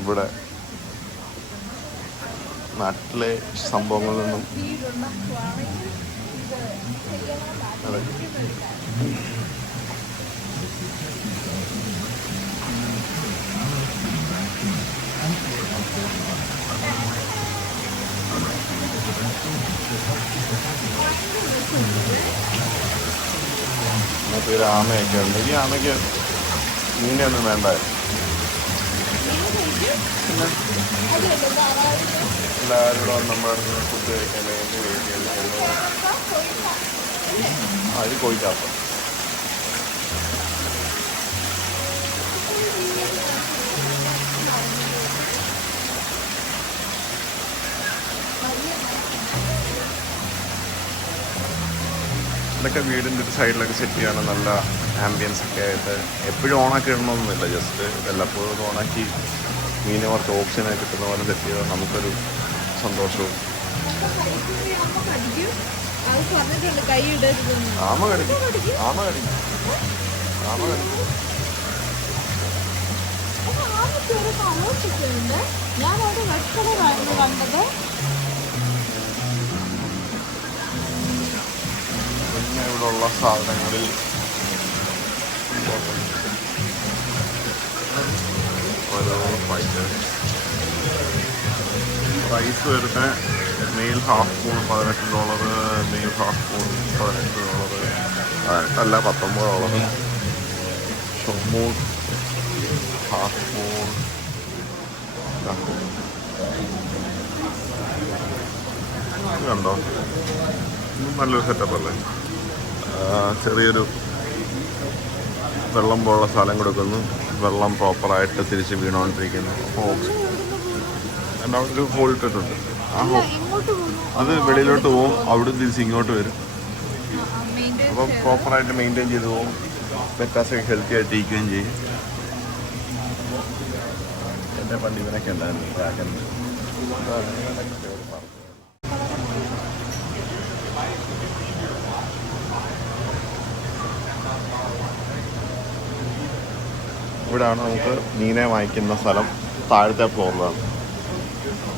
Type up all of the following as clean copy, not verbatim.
ഇവിടെ നാട്ടിലെ സംഭവങ്ങളിൽ നിന്നും അതെ നമുക്ക് ഒരു ആമയൊക്കെ ഉണ്ട്. ഈ ആമയ്ക്ക് മീനൊന്നും വേണ്ട. എല്ലാവരോടും നമ്മുടെ അടുത്ത് ഫുഡ് കഴിക്കാൻ വേണ്ടി വെയിറ്റ് ചെയ്തിരിക്കുന്നു. ഇത് കോഴിക്കാത്ത ഇതൊക്കെ വീടിൻ്റെ ഒരു സൈഡിലൊക്കെ സെറ്റ് ചെയ്യണം. നല്ല ആംബിയൻസ് ഒക്കെ ആയിട്ട്. എപ്പോഴും ഓണാക്കി ഇടണമെന്നൊന്നുമില്ല, ജസ്റ്റ് വല്ലപ്പോഴും ഓണാക്കി മീന് കുറച്ച് ഓപ്ഷനായി കിട്ടുന്ന പോലെ സെറ്റ് ചെയ്താൽ നമുക്കൊരു സന്തോഷവും. ആമ കടിക്കും, ആമ കടിക്കും, ആമ കടിക്കും. പിന്നെ ഇവിടെയുള്ള സാധനങ്ങളിൽ ഓരോ പ്രൈസ് വരുന്ന mail half spoon $18, mail half spoon $18, $18 $19. ഷൊമൂൺ ഹാഫ് സ്പൂൺ കണ്ടോ, നല്ലൊരു സെറ്റപ്പ് അല്ലേ. ചെറിയൊരു വെള്ളം പോലുള്ള സ്ഥലം കൊടുക്കുന്നു. വെള്ളം പ്രോപ്പറായിട്ട് തിരിച്ച് വീണുകൊണ്ടിരിക്കുന്നു. അവിടെ ഒരു ഹോൾ ഇട്ടിട്ടുണ്ട്. ആ അത് വെളിയിലോട്ട് പോകും, അവിടെ തിരിച്ച് ഇങ്ങോട്ട് വരും. അപ്പോൾ പ്രോപ്പറായിട്ട് മെയിൻറ്റെയിൻ ചെയ്ത് പോകും. പെറ്റാസൊക്കെ ഹെൽത്തി ആയിട്ട് ഇരിക്കുകയും ചെയ്യും. എൻ്റെ പണ്ട് ഇവനൊക്കെ ഉണ്ടായിരുന്നു ഡ്രാഗൺ. ഇവിടെയാണ് നമുക്ക് മീനെ വാങ്ങിക്കുന്ന സ്ഥലം. താഴത്തെ ഫ്ലോറിലാണ്.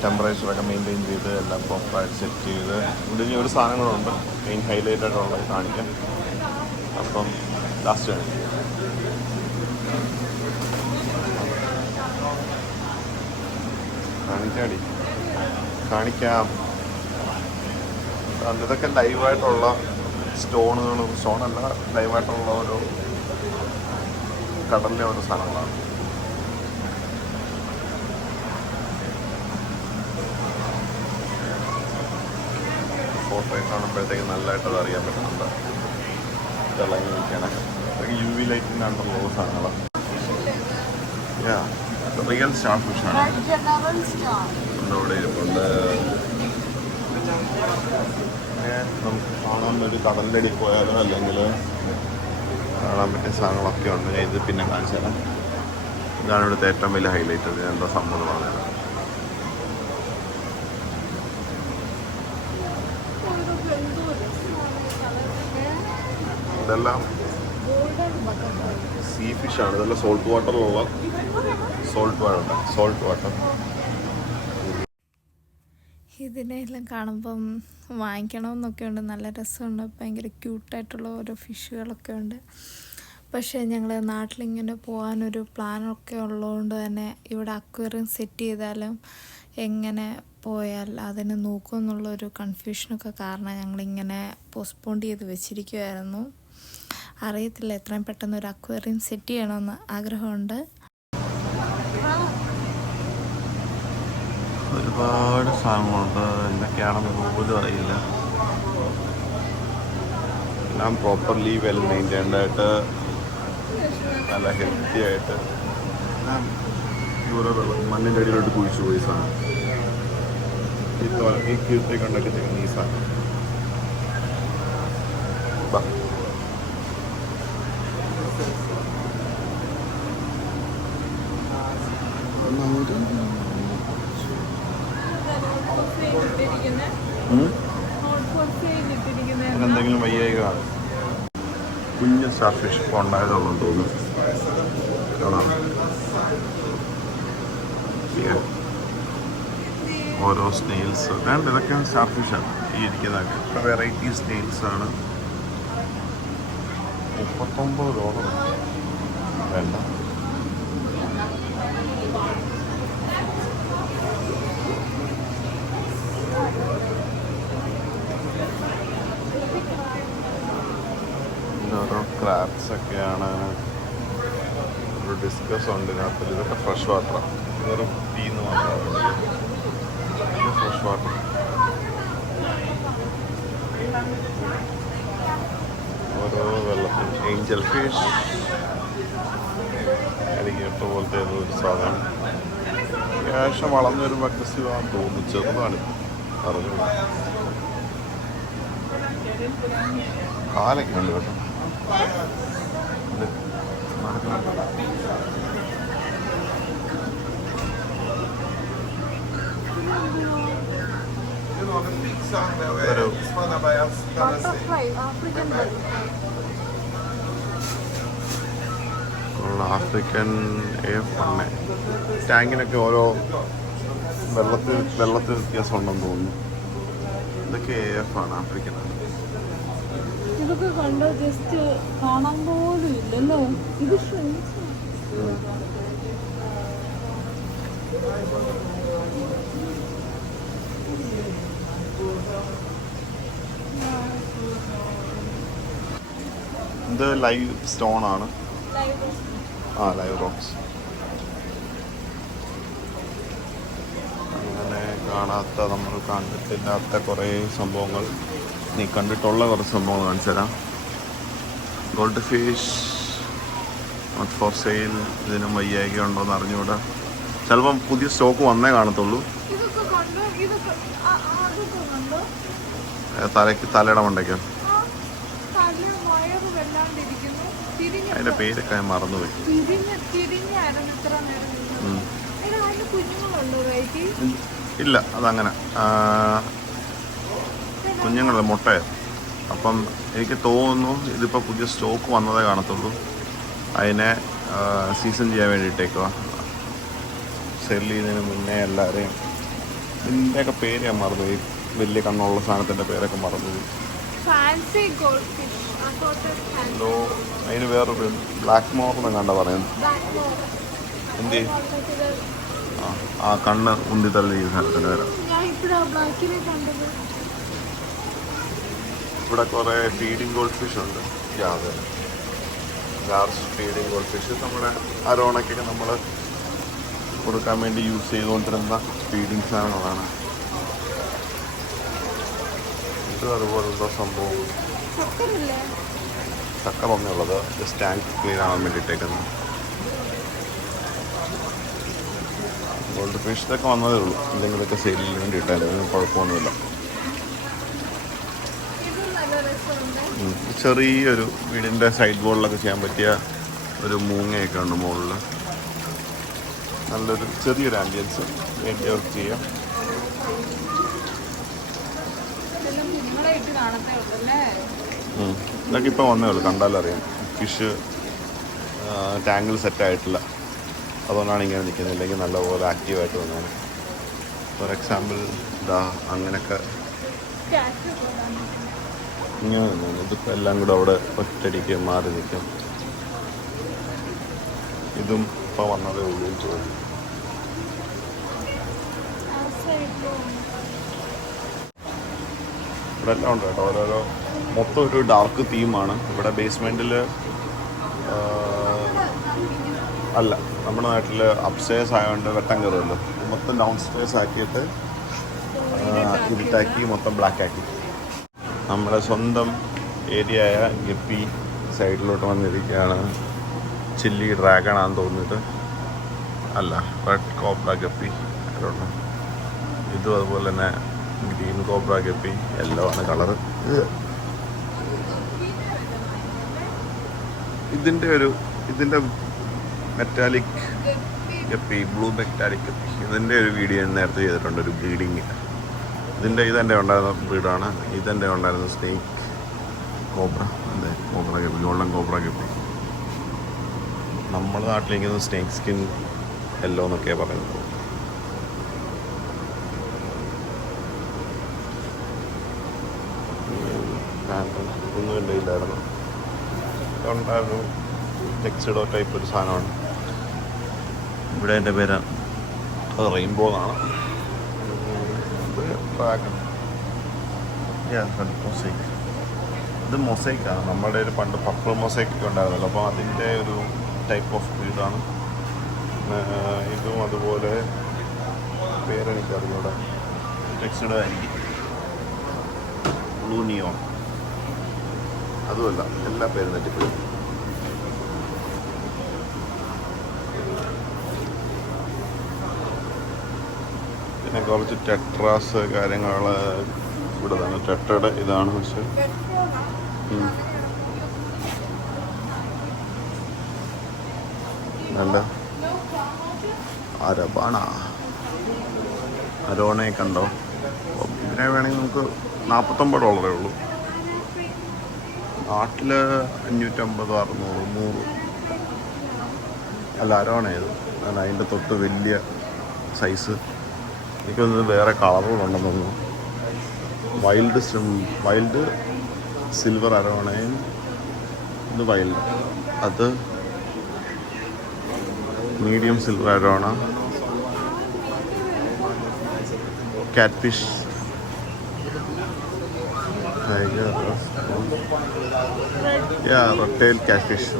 ടെമ്പറേച്ചറൊക്കെ മെയിൻറ്റെയിൻ ചെയ്ത് എല്ലാം പ്രോപ്പറായിട്ട് സെറ്റ് ചെയ്ത്. ഇവിടെ ഇനി ഒരു സാധനങ്ങളുണ്ട് മെയിൻ ഹൈലൈറ്റ് ആയിട്ടുള്ളത് കാണിക്കാം. അപ്പം ലാസ്റ്റ് കാണിക്കാം. ഇതൊക്കെ ലൈവായിട്ടുള്ള സ്റ്റോണുകളും, സ്റ്റോണല്ല ലൈവായിട്ടുള്ള ഒരു കടലിലെ ഓരോ സാധനങ്ങളാണ്. ഫോട്ടോയിൽ കാണുമ്പോഴത്തേക്ക് നല്ലതായിട്ട് അത് അറിയാൻ പറ്റുന്നുണ്ട്. തിളങ്ങി നിൽക്കാനൊക്കെ UV ലൈറ്റിൻ്റെ അണ്ടറുള്ള സാധനങ്ങളാണ്. റിയൽ സ്റ്റാർ ഫിഷാണ്. ഇവിടെ ഇരിപ്പുണ്ട്. നമുക്ക് കാണാൻ ഒരു കടലിൻ്റെ അടി പോയാലോ അല്ലെങ്കിൽ കാണാൻ പറ്റിയ സാധനങ്ങളൊക്കെ ഉണ്ട്. ഇത് പിന്നെ കാണിച്ചു തരാം. ഇതാണ് ഇവിടുത്തെ ഏറ്റവും വലിയ ഹൈലൈറ്റ്. അത് എന്താ സംഭവമാണ്. ഇതെല്ലാം സീ ഫിഷാണ്. ഇതെല്ലാം സോൾട്ട് വാട്ടറിലുള്ള സോൾട്ട് വാട്ടർ. ഇതിനെല്ലാം കാണുമ്പം വാങ്ങിക്കണമെന്നൊക്കെ ഉണ്ട്. നല്ല രസമുണ്ട്. ഭയങ്കര ക്യൂട്ടായിട്ടുള്ള ഓരോ ഫിഷുകളൊക്കെ ഉണ്ട്. പക്ഷേ ഞങ്ങൾ നാട്ടിലിങ്ങനെ പോകാനൊരു പ്ലാനൊക്കെ ഉള്ളതുകൊണ്ട് തന്നെ ഇവിടെ അക്വേറിയം സെറ്റ് ചെയ്താലും എങ്ങനെ പോയാൽ അതിന് നോക്കുമെന്നുള്ളൊരു കൺഫ്യൂഷനൊക്കെ കാരണം ഞങ്ങളിങ്ങനെ പോസ്റ്റ്പോൺ ചെയ്ത് വെച്ചിരിക്കുമായിരുന്നു. അറിയത്തില്ല, എത്രയും പെട്ടെന്ന് ഒരു അക്വേറിയം സെറ്റ് ചെയ്യണമെന്ന് ആഗ്രഹമുണ്ട്. ഒരുപാട് സാധനങ്ങളുണ്ട്. എന്തൊക്കെയാണെന്ന് പോലും അറിയില്ല. എല്ലാം പ്രോപ്പർലി വെൽ മെയിൻറ്റൈൻഡായിട്ട് നല്ല ഹെൽത്തി ആയിട്ട് ഓരോ മണ്ണിൻ്റെ അടിയിലോട്ട് കുഴിച്ചു പോയി സാധനം. ഈ കീഴ്ത്തേക്ക് ഉണ്ടാക്കി തരുന്ന ഈ സാധനം എന്തെങ്കിലും വയ്യായിക കാണും. കുഞ്ഞ് സ്റ്റാർ ഫിഷ് ഇപ്പോൾ ഉണ്ടായതുള്ളൂ തോന്നുന്നു. കാണാം, ഓരോ സ്നെയിൽസ് വേണ്ട, ഇതൊക്കെ സ്റ്റാർ ഫിഷാണ് ഈ ഇരിക്കുന്നതൊക്കെ. ഇപ്പോൾ വെറൈറ്റി സ്നെയിൽസാണ്. $39 വേണ്ട. ഓരോ ക്രാബ്സ് ഒക്കെയാണ്. ഒരു ഡിസ്കസ് ഉണ്ട് ഇതിനകത്ത്. ഇതൊക്കെ ഫ്രഷ് വാട്ടറാണ്, വെറും ടീന്ന് മാത്രമാണ്. Fresh water. ഓരോ വെള്ളത്തിൽ ഏഞ്ചൽ ഫിഷ്, അലിഗേറ്റർ പോലത്തെ ഏതോ ഒരു സാധനം. അത്യാവശ്യം വളർന്നൊരു അഗ്രസീവാണെന്ന് തോന്നുന്നു. ചെറുതാണ്, അറിഞ്ഞു. കാലൊക്കെ ഉണ്ട് കേട്ടോ. ആഫ്രിക്കൻ എഫ് ടാങ്കിനൊക്കെ ഓരോ വെള്ളത്തിൽ വ്യത്യാസം ഉണ്ടെന്ന് തോന്നുന്നു. ഇതൊക്കെ AF ആണ്, ആഫ്രിക്കൻ ആണ്. ഇതൊക്കെ കണ്ടോ, ജസ്റ്റ് കാണാൻ പോലും ഇല്ലല്ലോ. ഇത് ഇത് ലൈവ് സ്റ്റോൺ ആണ്. Live rocks. അങ്ങനെ കാണാത്ത, നമ്മൾ കണ്ടിട്ടില്ലാത്ത കുറേ സംഭവങ്ങൾ, നീ കണ്ടിട്ടുള്ള കുറച്ച് സംഭവങ്ങൾ കാണിച്ചു തരാം. Goldfish not for sale. ഇതിനും വയ്യായിക ഉണ്ടോയെന്ന് അറിഞ്ഞുകൂടാ. ചിലപ്പം പുതിയ സ്റ്റോക്ക് വന്നേ കാണത്തുള്ളൂ. തലയുടെ മണ്ടയ്ക്കോ? അതിൻ്റെ പേരൊക്കെ ഞാൻ മറന്നുപോയി. ഇല്ല, അതങ്ങനെ കുഞ്ഞുങ്ങളല്ല, മുട്ടയാണ്. അപ്പം എനിക്ക് തോന്നുന്നു ഇതിപ്പോൾ പുതിയ സ്റ്റോക്ക് വന്നതേ കാണത്തുള്ളൂ. അതിനെ സീസൺ ചെയ്യാൻ വേണ്ടിയിട്ടേക്കുക. സെല് ചെയ്യുന്നതിന് മുന്നേ എല്ലാവരെയും, ഇതിൻ്റെയൊക്കെ പേര് ഞാൻ മറന്നുപോയി. വലിയ കണ്ണുള്ള സാധനത്തിൻ്റെ പേരൊക്കെ മറന്നുപോയി. അതിന് വേറൊരു ബ്ലാക്ക് മോർന്ന് കണ്ട പറയുന്നു. എന്ത് ആ കണ്ണ് ഉന്തി തള്ളി സാധനത്തിൻ്റെ പേര്. ഇവിടെ കുറേ ഫീഡിങ് ഗോൾഡ് ഫിഷ് ഉണ്ട്. ലാർജ് ഫീഡിങ് ഗോൾഡ് ഫിഷ് നമ്മുടെ അരോണയ്ക്കൊക്കെ നമ്മൾ കൊടുക്കാൻ വേണ്ടി യൂസ് ചെയ്തുകൊണ്ടിരുന്ന ഫീഡിങ് സാധനങ്ങളാണ്. ഇത് അതുപോലുള്ള സംഭവം. ചക്കറൊന്നേ ഉള്ളത്, ജസ്റ്റ് ടാങ്ക് ക്ലീൻ ആവാൻ വേണ്ടിയിട്ടേക്കുന്നത്. ഗോൾഡ് ഫിഷ് ഇതൊക്കെ വന്നതേ ഉള്ളൂ. ഇല്ലെങ്കിൽ ഇതൊക്കെ സെയിലിന് വേണ്ടിയിട്ടാലും അതിന് കുഴപ്പമൊന്നുമില്ല. ചെറിയൊരു വീടിൻ്റെ സൈഡ് ബോളിലൊക്കെ ചെയ്യാൻ പറ്റിയ ഒരു മൂങ്ങയൊക്കെ ഉണ്ട് മുകളിൽ. നല്ലൊരു ചെറിയൊരു ആംബിയൻസ് വേണ്ടിയവർക്ക് ചെയ്യാം. ഇതൊക്കെ ഇപ്പോൾ വന്നേ ഉള്ളൂ, കണ്ടാലറിയാം. ഫിഷ് ടാങ്കിൽ സെറ്റായിട്ടില്ല, അതുകൊണ്ടാണ് ഇങ്ങനെ നിൽക്കുന്നത്. ഇല്ലെങ്കിൽ നല്ലപോലെ ആക്റ്റീവായിട്ട് വന്നതാണ്. ഫോർ എക്സാമ്പിൾ ഇതാ അങ്ങനെയൊക്കെ ഇങ്ങനെ നിന്നു. ഇതിപ്പോൾ എല്ലാം കൂടെ അവിടെ ഒറ്റടിക്ക് മാറി നിൽക്കും. ഇതും ഇപ്പോൾ വന്നതേ ഉള്ളൂ ചോദിച്ചു. ഇവിടെ എല്ലാം ഉണ്ട് കേട്ടോ, ഓരോരോ മൊത്തം ഒരു ഡാർക്ക് തീമാണ്. ഇവിടെ ബേസ്മെൻറ്റിൽ അല്ല, നമ്മുടെ നാട്ടിൽ അപ്സ്റ്റേഴ്സ് ആയതുകൊണ്ട് വെട്ടം കയറുമല്ലോ. മൊത്തം ഡൗൺ സ്റ്റേഴ്സ് ആക്കിയിട്ട് ഇരുട്ടാക്കി മൊത്തം ബ്ലാക്ക് ആക്കി. നമ്മുടെ സ്വന്തം ഏരിയയായ ഗപ്പി സൈഡിലോട്ട് വന്നിരിക്കുകയാണ്. ചില്ലി ഡ്രാഗൺ ആണെന്ന് തോന്നിയിട്ട്, അല്ല റെഡ് കോബ്ര ഗപ്പി. ഇതും അതുപോലെ തന്നെ ഗ്രീൻ കോബ്ര ഗപ്പി, യെല്ലോ ആണ് കളറ്. ഇതിൻ്റെ metallic guppy, blue metallic guppy, ഇതിൻ്റെ ഒരു വീഡിയോ നേരത്തെ ചെയ്തിട്ടുണ്ട്, ഒരു ബ്രീഡിങ്. ഇതെൻ്റെ ഉണ്ടായിരുന്ന ബ്രീഡാണ്. ഇതെൻ്റെ ഉണ്ടായിരുന്ന സ്നേക്ക് കോബ്ര. അതെ, cobra guppy, golden cobra guppy. നമ്മുടെ നാട്ടിലിരിക്കുന്നത് സ്നേക്ക് സ്കിൻ യെല്ലോ എന്നൊക്കെയാണ് പറയുന്നത്. ഒന്നും എൻ്റെ കയ്യിലായിരുന്നു, ഉണ്ടായിരുന്നു. ടെക്സിഡോ ടൈപ്പ് ഒരു സാധനമാണ്. ഇവിടെ എൻ്റെ പേര് റെയിൻബോ എന്നാണ്. Dragon, mosaic. ഇത് മൊസൈക്കാണ്. നമ്മുടെ ഒരു പണ്ട് പർപ്പിൾ മൊസൈക്ക് ഒക്കെ ഉണ്ടായിരുന്നല്ലോ, അപ്പോൾ അതിൻ്റെ ഒരു ടൈപ്പ് ഓഫ് ബ്രീഡാണ്. ഇതും അതുപോലെ പേരെനിക്കറിഞ്ഞൂടെ. ടെക്സിഡോ ആയിരിക്കും, ബ്ലൂ നിയോൺ, അതുമല്ല, എല്ലാ പേരും തെറ്റിപ്പോയി. പിന്നെ കുറച്ച് ടെട്രാസ് കാര്യങ്ങൾ ഇവിടെ തന്നെ. ടെട്രയുടെ ഇതാണ്, പക്ഷെ നല്ല അരബാണ. അരോണയെ കണ്ടോ? ഇതിനെ വേണമെങ്കിൽ നമുക്ക് $49 ഉള്ളൂ. നാട്ടിൽ 550, 600, 100. അല്ല, അരോണ ഇത്. അല്ല, അതിൻ്റെ തൊട്ട് വലിയ സൈസ്. എനിക്കൊന്ന് വേറെ കളറുകളുണ്ടെന്ന് തോന്നുന്നു. വൈൽഡ് സിൽവർ അരോണയും ഇത് വൈൽഡ്. അത് മീഡിയം സിൽവർ അരോണ. കാറ്റ് ഫിഷ്, റൊട്ടേൽ കാറ്റ് ഫിഷ്.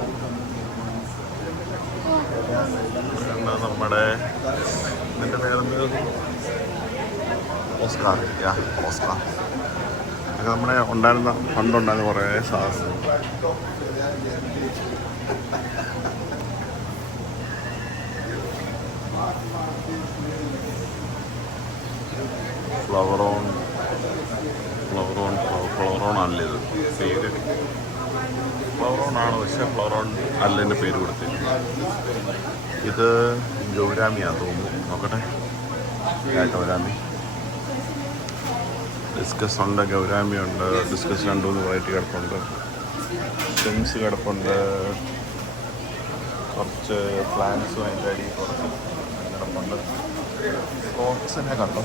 നമ്മുടെ ഇതിൻ്റെ പേരെന്ത്? ഓസ്കാർ. ഓസ്കാർ. അങ്ങനെ നമ്മുടെ പണ്ടുണ്ടായിരുന്ന കുറേ സാധനങ്ങൾ. ഫ്ലവറോൺ അല്ല, ഇത് പേര് ഫ്ലവറോൺ ആണ്, പക്ഷേ ഫ്ലവറോൺ അല്ലതിൻ്റെ പേര് കൊടുത്തിരിക്കുന്നത്. ഇത് ഗൗരാമിയാന്ന് തോന്നുന്നു. നോക്കട്ടെ. ഗൗരാമി. ഡിസ്കസ് ഉണ്ട്, ഗൗരാമി ഉണ്ട്. ഡിസ്കസ് 2 വെറൈറ്റി കിടപ്പുണ്ട്. ഷിംസ് കിടപ്പുണ്ട്. കുറച്ച് പ്ലാന്റ്സും അതിൻ്റെ അടിയിൽ കുറച്ച് കിടപ്പുണ്ട്. ഫോക്സിനെ കണ്ടോ?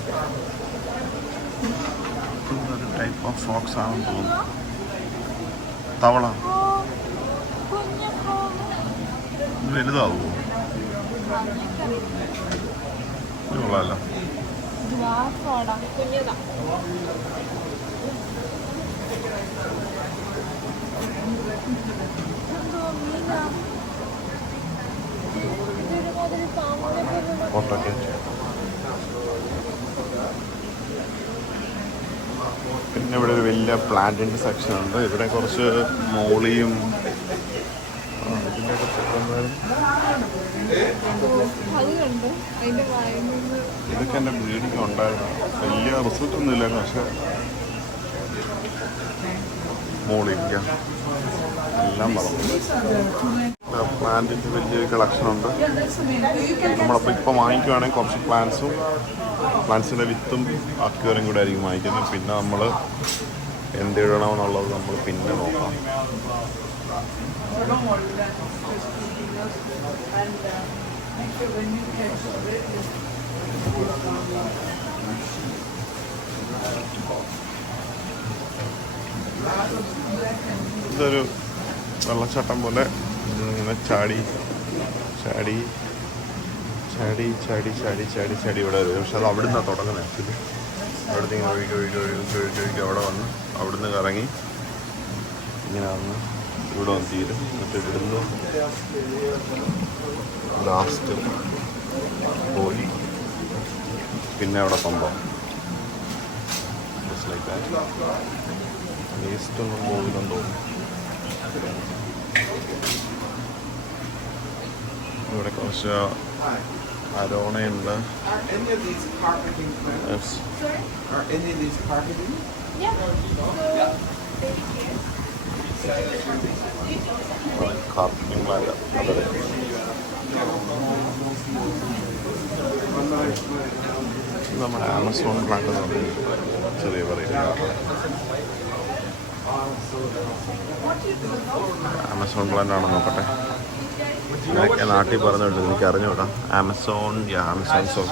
ഇതൊരു ടൈപ്പ് ഓഫ് ഫോക്സ് ആണെന്ന് തോന്നുന്നു. തവള. ഇത് വലുതാവുമോ? ഇത് കൊള്ളാമല്ലോ. ഫോട്ടോ. പിന്നെ ഇവിടെ ഒരു വലിയ പ്ലാന്റിൻ്റെ സെക്ഷൻ ഉണ്ട്. ഇവിടെ കുറച്ച് മോളിയും ഇതൊക്കെ എൻ്റെ ബ്രീഡിങ് ഉണ്ടായിരുന്നു. വലിയ റിസൾട്ടൊന്നും ഇല്ലായിരുന്നു, പക്ഷെ മോളിക്ക എല്ലാം പറഞ്ഞു. പ്ലാന്റിൻ്റെ വലിയൊരു കളക്ഷൻ ഉണ്ട്. നമ്മളപ്പോൾ ഇപ്പോൾ വാങ്ങിക്കുവാണെങ്കിൽ കുറച്ച് പ്ലാന്റ്സിൻ്റെ വിത്തും അക്വേറിയം കൂടെ ആയിരിക്കും വാങ്ങിക്കുന്നത്. പിന്നെ നമ്മൾ എന്തിടണമെന്നുള്ളത് നമ്മൾ പിന്നെ നോക്കാം. ഇതൊരു വെള്ളച്ചാട്ടം പോലെ ഇങ്ങനെ ചാടി ഇവിടെ വരും. പക്ഷെ അത് അവിടെ നിന്നാണ് തുടങ്ങുന്നത്. ആക്ച്വലി അവിടുന്ന് ഇങ്ങനെ ഒഴുകി അവിടെ വന്ന് അവിടുന്ന് കറങ്ങി ഇങ്ങനെ വന്ന് ഇവിടെ വന്ന് തീരും. എന്നിട്ട് ഇവിടുന്ന് ലാസ്റ്റ് പോയി പിന്നെ അവിടെ സംഭവം വേസ്റ്റൊന്നും പോകില്ലെന്ന് തോന്നുന്നു. ഇവിടെ കുറച്ച് അരോണയുണ്ട്. കാർപ്പിംഗ് നമ്മുടെ ആമസോൺ പ്ലാന്റ് ചെറിയ പറയുക. ആമസോൺ പ്ലാന്റ് ആണോ നോക്കട്ടെ. അങ്ങനെയൊക്കെ നാട്ടിൽ പറഞ്ഞുണ്ട്, എനിക്ക് അറിഞ്ഞുകൂടാ. ആമസോൺ സോൺ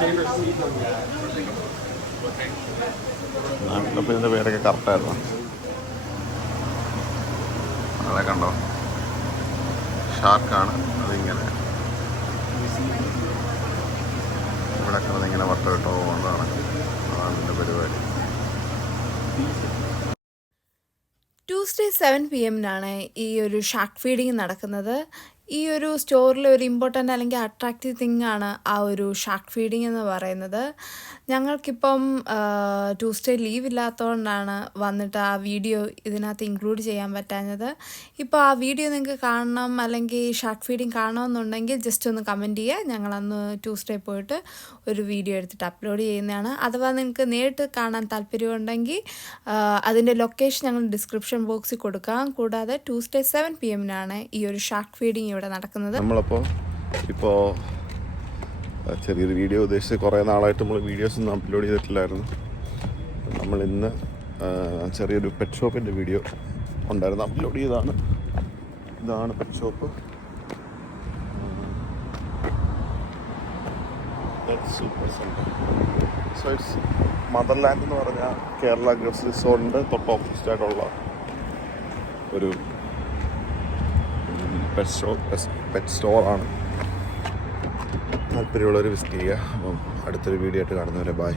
നാട്ടിലപ്പോൾ ഇതിൻ്റെ പേരൊക്കെ കറക്റ്റായിരുന്നു. അതെ കണ്ടോ, ഷാർക്കാണ് അതിങ്ങനെ ഇവിടെ കിടന്നിങ്ങനെ വട്ടമിട്ടോ പോകുന്നതാണ്. അതാണ് എൻ്റെ പരിപാടി. ട്യൂസ്ഡേ 7 PM ഈ ഒരു ഷാർക്ക് ഫീഡിങ് നടക്കുന്നത്. ഈ ഒരു സ്റ്റോറിൽ ഒരു ഇമ്പോർട്ടൻ്റ് അല്ലെങ്കിൽ അട്രാക്റ്റീവ് തിങ് ആണ് ആ ഒരു ഷാർക്ക് ഫീഡിങ് എന്ന് പറയുന്നത്. ഞങ്ങൾക്കിപ്പം ട്യൂസ്ഡേ ലീവ് ഇല്ലാത്തതുകൊണ്ടാണ് വന്നിട്ട് ആ വീഡിയോ ഇതിനകത്ത് ഇൻക്ലൂഡ് ചെയ്യാൻ പറ്റാഞ്ഞത്. ഇപ്പോൾ ആ വീഡിയോ നിങ്ങൾക്ക് കാണണം അല്ലെങ്കിൽ ഷാർക്ക് ഫീഡിങ് കാണണമെന്നുണ്ടെങ്കിൽ ജസ്റ്റ് ഒന്ന് കമൻറ്റ് ചെയ്യുക. ഞങ്ങളന്ന് ട്യൂസ്ഡേ പോയിട്ട് ഒരു വീഡിയോ എടുത്തിട്ട് അപ്ലോഡ് ചെയ്യുന്നതാണ്. അഥവാ നിങ്ങൾക്ക് നേരിട്ട് കാണാൻ താല്പര്യമുണ്ടെങ്കിൽ അതിൻ്റെ ലൊക്കേഷൻ ഞങ്ങൾ ഡിസ്ക്രിപ്ഷൻ ബോക്സിൽ കൊടുക്കാം. കൂടാതെ ട്യൂസ്ഡേ 7 PM ഈ ഒരു ഷാർക്ക് ഫീഡിങ് ഇവിടെ നടക്കുന്നത്. നമ്മളപ്പോൾ ഇപ്പോൾ ചെറിയൊരു വീഡിയോ ഉദ്ദേശിച്ച് കുറേ നാളായിട്ട് നമ്മൾ വീഡിയോസൊന്നും അപ്ലോഡ് ചെയ്തിട്ടില്ലായിരുന്നു. നമ്മൾ ഇന്ന് ചെറിയൊരു പെറ്റ് ഷോപ്പിൻ്റെ വീഡിയോ ഉണ്ടായിരുന്നു, അപ്ലോഡ് ചെയ്തതാണ്. ഇതാണ് pet shop. Super centre. So it's motherland എന്ന് പറഞ്ഞാൽ കേരള ഗൾഫ് റിസോർട്ടിൻ്റെ തൊട്ട് ഓപ്പോസിറ്റായിട്ടുള്ള ഒരു പെറ്റ് സ്റ്റോറാണ്. താല്പര്യമുള്ളവർ വിസിറ്റ് ചെയ്യുക. അപ്പം അടുത്തൊരു വീഡിയോ ആയിട്ട് കാണുന്നവരെ ബൈ.